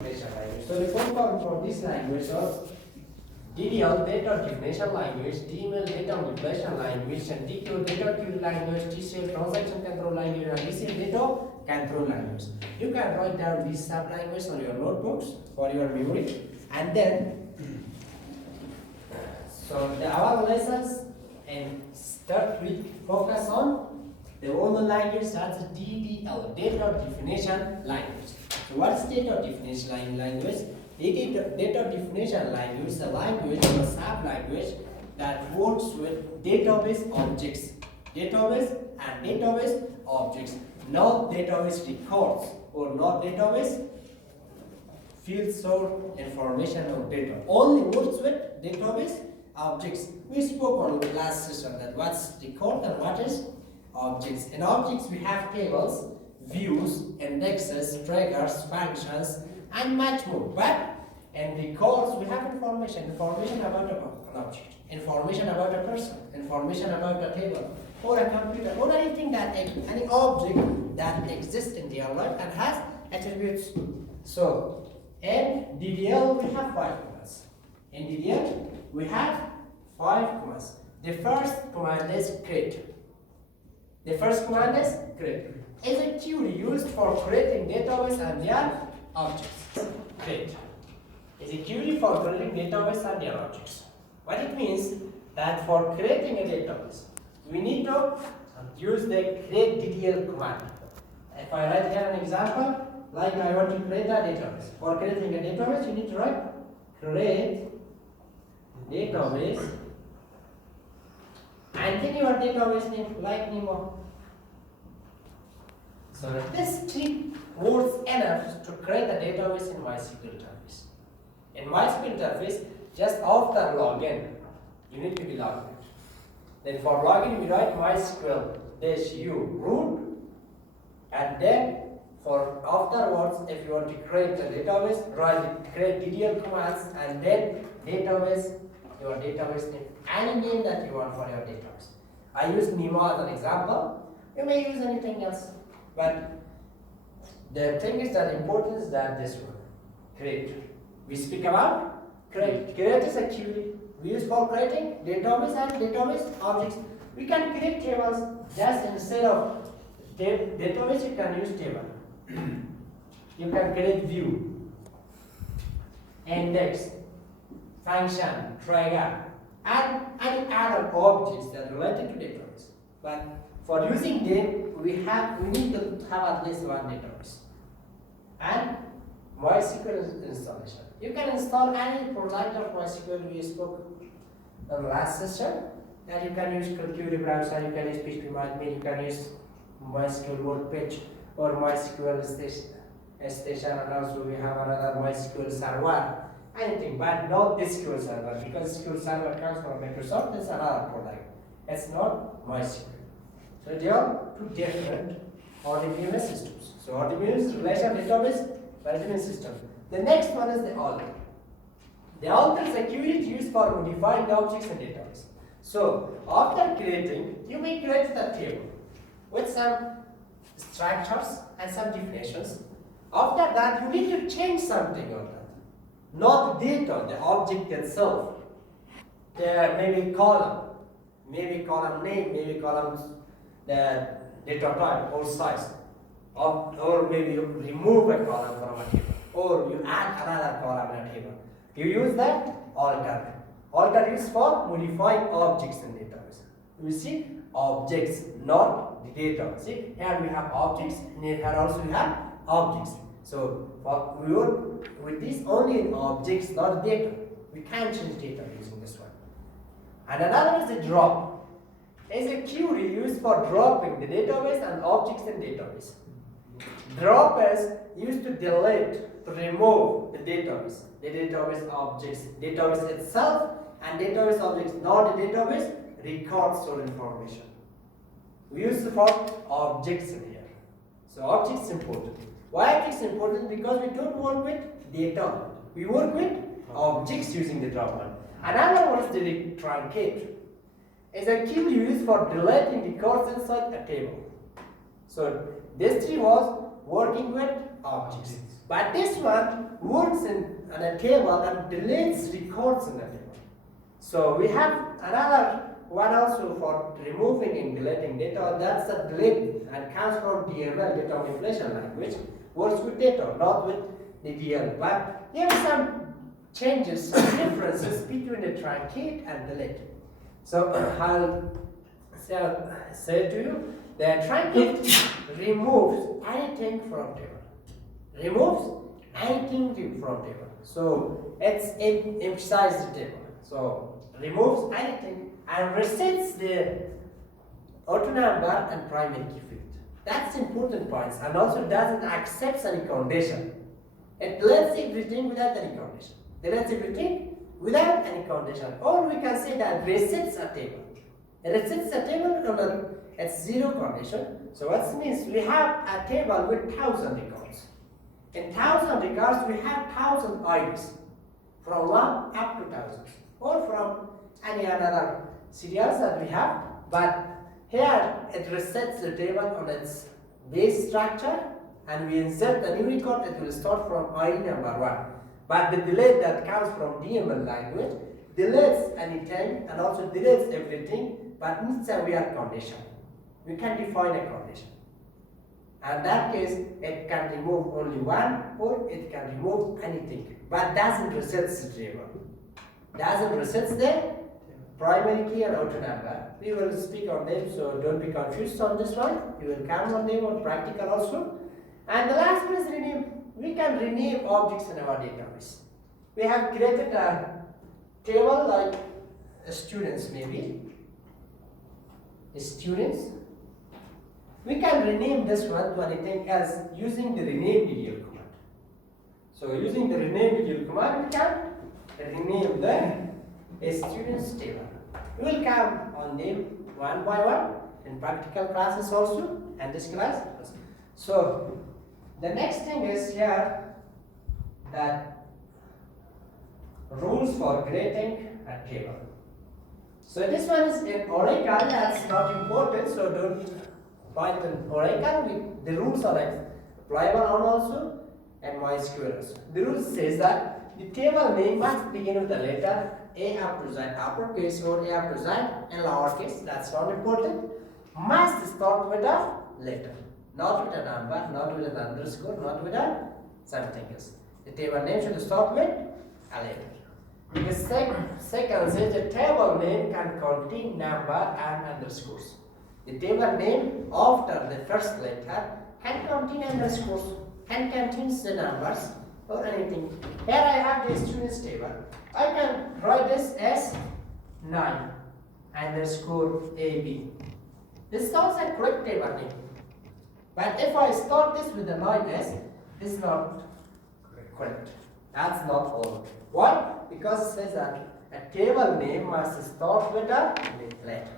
language. So the full form for this language was DDL data definition language, DML data manipulation language, and DQ data queue language, TCL transaction control language, and DCL data control language. You can write down these sub languages on your notebooks for your memory, and then our lessons and start with focus on the only language, that's DDL data definition language. So what's data definition language? Data definition language is a language or a sub-language that works with database objects. Database and database objects. Not database records or not database field stored information or data. Only works with database objects. We spoke on the last session that what's record and what is objects. In objects we have tables, views, indexes, triggers, functions, and much more. But in records we have information about an object, information about a person, information about a table, or a computer, or anything that any object that exists in real life and has attributes. So in DDL we have 5 commands. In DDL we have 5 commands. The first command is create. The first command is create. Is a query used for creating database and their objects. Create is a query for creating database and their objects. What it means that for creating a database, we need to use the create DDL command. If I write here an example, like I want to create a database. For creating a database, you need to write create database and then your database name like Nemo. So this 3 words enough to create a database in MySQL interface. In MySQL interface, just after login, you need to be logged in. Then for login, we write MySQL-u root, and then for afterwards, if you want to create a database, write the create DDL commands, and then database, your database name, any name that you want for your database. I use Nemo as an example. You may use anything else. But the thing is that important is that this one, create. We speak about create. Create is a query we use for creating database and database objects. We can create tables just instead of database, you can use table. You can create view, index, function, trigger, and any other objects that are related to database. But for using them, we need to have at least one database and MySQL installation. You can install any product of MySQL we spoke in the last session, and you can use query browser, you can use PHP, you can use MySQL workbench or MySQL station, and also we have another MySQL server, anything, but not this SQL server, because SQL server comes from Microsoft. It's another product. It's not MySQL. So they are 2 different RDBMS systems. So RDBMS is relational database management system. The next one is the alter. The alter is a query used for modifying objects in database. So after creating, you may create the table with some structures and some definitions. After that, you need to change something on that. Not the data, the object itself. There may be column name, maybe columns the data type or size, or maybe you remove a column from a table, or you add another column in a table. You use that alter. Alter is for modifying objects in database. You see objects, not the data. See here we have objects, and here also we have objects. So we work with this only in objects, not data. We can't change data using this one. And another is the drop. Is a query used for dropping the database and objects in database. Drop is used to delete, to remove the database objects, database itself, and database objects, not the database records or information. We use it for objects in here. So objects is important. Why objects is important? Because we don't work with data. We work with objects using the drop one. Another one is the truncate. Is a query used for deleting records inside a table. So this tree was working with objects. But this one works in a table and deletes records in the table. So we have another one also for removing and deleting data. That's a delete and comes from DML, data manipulation language, works with data, not with DDL. But here are some changes, differences between the truncate and delete. So I'll say to you, the truncate removes anything from table. Removes anything from table. So it's emphasized the table. So removes anything and resets the auto number and primary key field. That's important points, and also doesn't accept any condition. It deletes everything without any condition. Deletes everything without any condition. Or we can say that resets a table. It resets a table at zero condition. So what means we have a table with 1,000 records. In 1,000 records we have 1,000 IDs from 1 up to 1,000, or from any other serials that we have. But here it resets the table on its base structure, and we insert the new record. It will start from ID number 1. But the delete that comes from DML language deletes anything and also deletes everything, but needs a weird condition. We can define a condition. And in that case, it can remove only one, or it can remove anything, but doesn't reset the table. Doesn't reset the primary key and outer number. We will speak on them, so don't be confused on this one. You will come on them on practical also. And the last one is rename. We can rename objects in our database. We have created a table like students, maybe. Students. We can rename this one to anything else using the rename DDL command. So using the rename DDL command, we can rename the students table. We will come on them one by one in practical classes also, and this class. So the next thing is here that rules for creating a table. So this one is in Oracle. That's not important, so don't find in Oracle. The rules are like applicable on also and MySQL also. The rule says that the table name must begin with the letter A up to Z uppercase or A up to Z in lowercase. That's not important. Must start with a letter, not with a number, not with an underscore, not with a something else. The table name should start with a letter. The second says the table name can contain number and underscores. The table name after the first letter can contain underscores, can contain the numbers or anything. Here I have the students table. I can write this as 9 underscore AB. This is also a correct table name. But if I start this with the 9s, this is not correct. That's not all. Why? Because it says that a table name must start with a letter.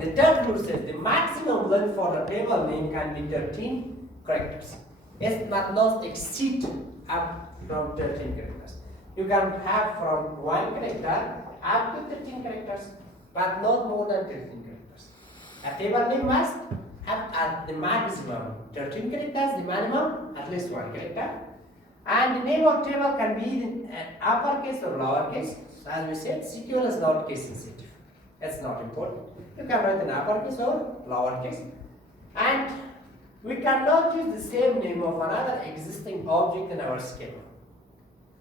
The third rule says the maximum length for a table name can be 13 characters. It must not exceed up from 13 characters. You can have from 1 character up to 13 characters, but not more than 13 characters. A table name must have at the maximum 13 characters, the minimum at least 1 character. And the name of table can be in uppercase or lowercase. As we said, SQL is not case sensitive. That's not important. You can write in uppercase or lowercase. And we cannot use the same name of another existing object in our schema.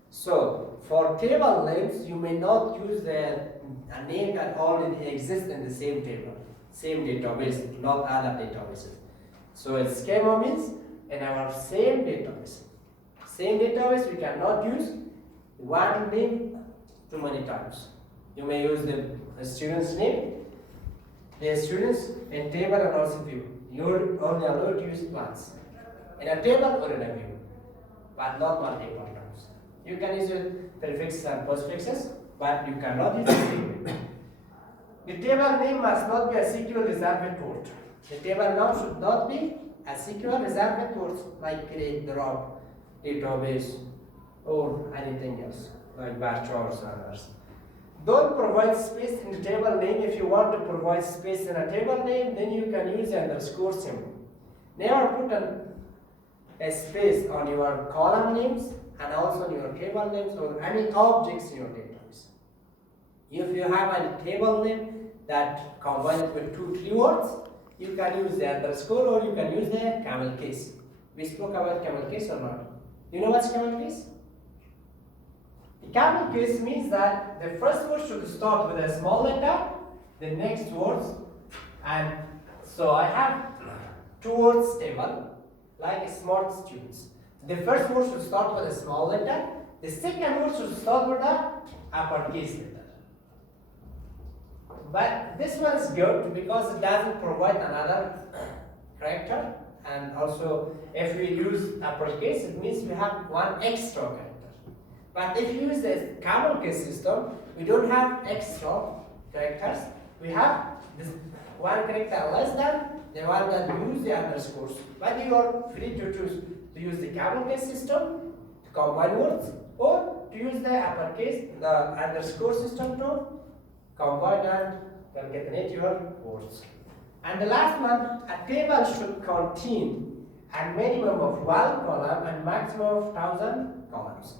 So, for table names, you may not use a name that already exists in the same table, same database, not other databases. So, a schema means in our same database. Same database, we cannot use one name too many times. You may use the student's name, the students in table and also view. You're only allowed to use it once, in a table or in a view, but not multiple times. You can use your prefixes and postfixes, but you cannot use the table. The table name must not be a SQL reserved word. The table name should not be a SQL reserved word like create, drop, database, or anything else like batch or others. Don't provide space in the table name. If you want to provide space in a table name, then you can use the underscore symbol. Never put a space on your column names and also on your table names or any objects in your database. If you have a table name that combines with 2-3 words, you can use the underscore or you can use the camel case. We spoke about camel case or not? You know what's camel case? The camel case means that the first word should start with a small letter, the next words, and so I have 2 words table like smart students. The first word should start with a small letter, the second word should start with a uppercase letter. But this one is good because it doesn't provide another character, and also if we use uppercase, it means we have one extra character. But if you use the camel case system, we don't have extra characters. We have this one character less than the one that use the underscores. But you are free to choose to use the camel case system to combine words, or to use the uppercase, the underscore system to combine and concatenate your words. And the last one, a table should contain a minimum of 1 column and maximum of 1,000 columns.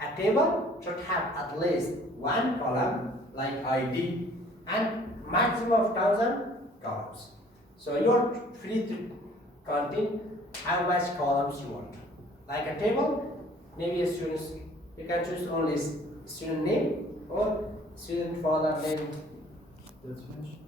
A table should have at least 1 column like ID and maximum of 1,000 columns. So you're free to contain how much columns you want. Like a table, maybe a student, you can choose only student name or student father name. That's finished.